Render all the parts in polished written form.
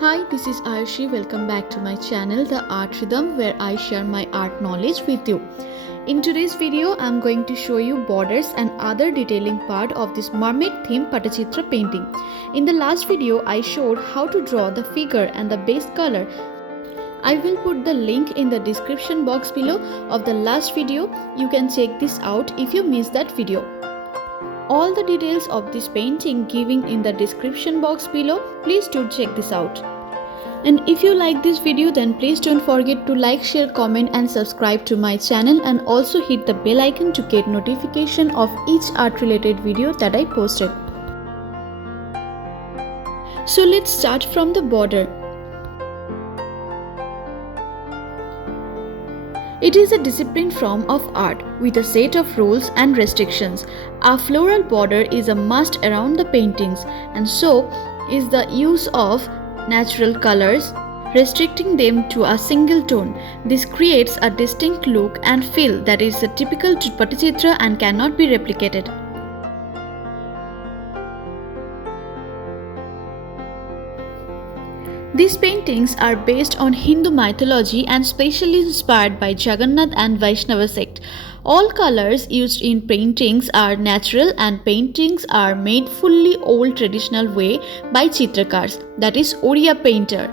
Hi, this is Ayushi. Welcome back to my channel, The Art Rhythm, where I share my art knowledge with you. In today's video, I'm going to show you borders and other detailing part of this mermaid theme Pattachitra painting. In the last video, I showed how to draw the figure and the base color. I will put the link in the description box below of the last video. You can check this out if you missed that video. All the details of this painting given in the description box below. Please do check this out. And if you like this video, then please don't forget to like, share, comment and subscribe to my channel, and also hit the bell icon to get notification of each art related video that I posted. So let's start from the border. It is a disciplined form of art with a set of rules and restrictions. A floral border is a must around the paintings, and so is the use of natural colors, restricting them to a single tone. This creates a distinct look and feel that is typical to Pattachitra and cannot be replicated. These paintings are based on Hindu mythology and specially inspired by Jagannath and Vaishnava sect. All colors used in paintings are natural, and paintings are made fully old traditional way by Chitrakars, that is Oriya painter.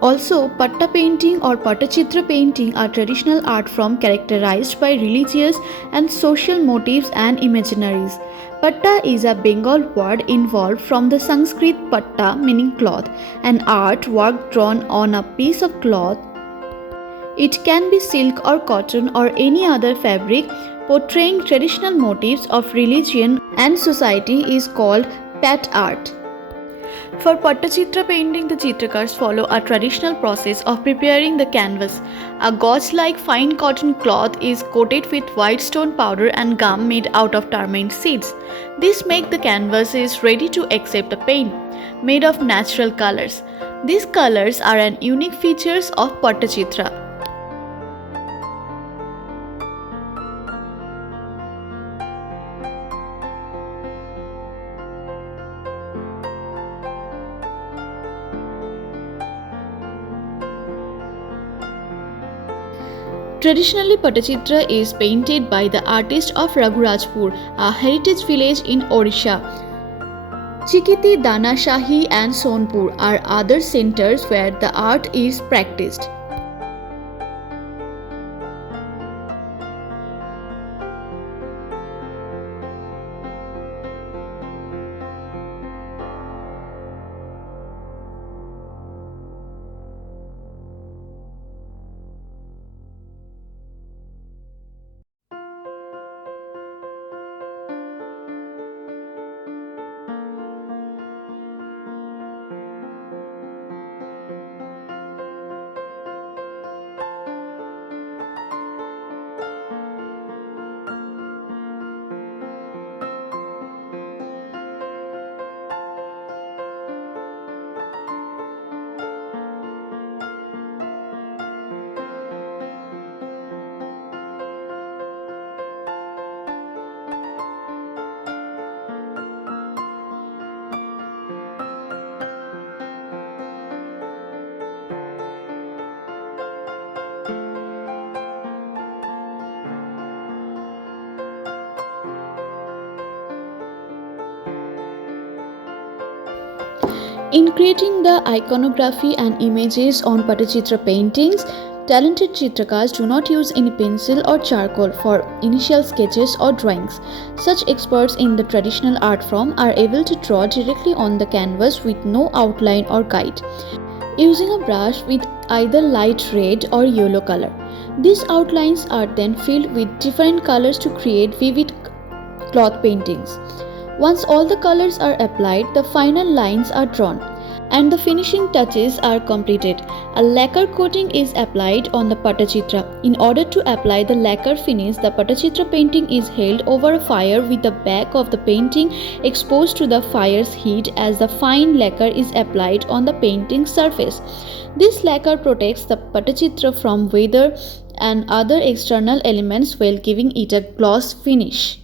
Also, Patta painting or Pattachitra painting are traditional art form characterized by religious and social motifs and imaginaries. Patta is a Bengal word involved from the Sanskrit patta meaning cloth, an art work drawn on a piece of cloth. It can be silk or cotton or any other fabric portraying traditional motifs of religion and society is called Pat art. For Pattachitra painting, the Chitrakars follow a traditional process of preparing the canvas. A gauze-like fine cotton cloth is coated with white stone powder and gum made out of tamarind seeds. This makes the canvases ready to accept the paint, made of natural colors. These colors are an unique features of Pattachitra. Traditionally, Pattachitra is painted by the artist of Raghurajpur, a heritage village in Odisha. Chikiti, Danashahi and Sonpur are other centers where the art is practiced. In creating the iconography and images on Pattachitra paintings, talented Chitrakars do not use any pencil or charcoal for initial sketches or drawings. Such experts in the traditional art form are able to draw directly on the canvas with no outline or guide, using a brush with either light red or yellow color. These outlines are then filled with different colors to create vivid cloth paintings. Once all the colors are applied, the final lines are drawn and the finishing touches are completed. A lacquer coating is applied on the Pattachitra. In order to apply the lacquer finish, the Pattachitra painting is held over a fire with the back of the painting exposed to the fire's heat as the fine lacquer is applied on the painting surface. This lacquer protects the Pattachitra from weather and other external elements while giving it a gloss finish.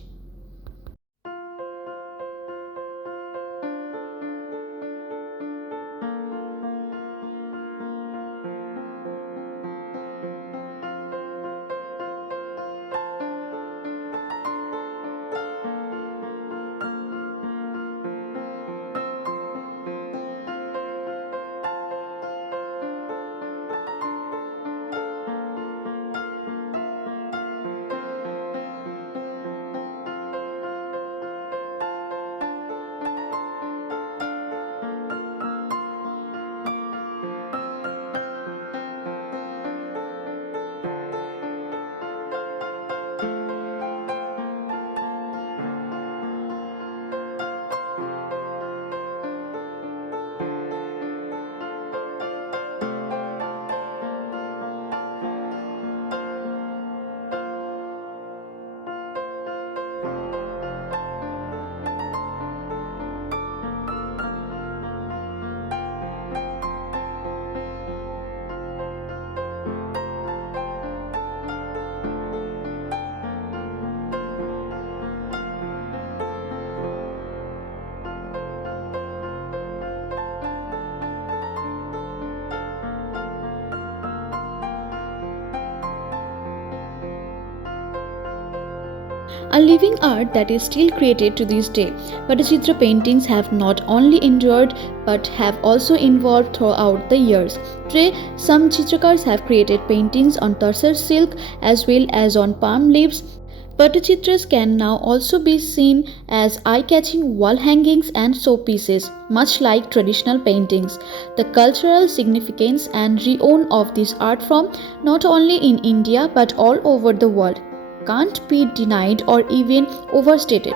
a living art that is still created to this day. Pattachitra paintings have not only endured but have also evolved throughout the years. Today, some Chitrakars have created paintings on tussar silk as well as on palm leaves. Pattachitras can now also be seen as eye-catching wall hangings and showpieces, much like traditional paintings. The cultural significance and renown of this art form, not only in India but all over the world, can't be denied or even overstated.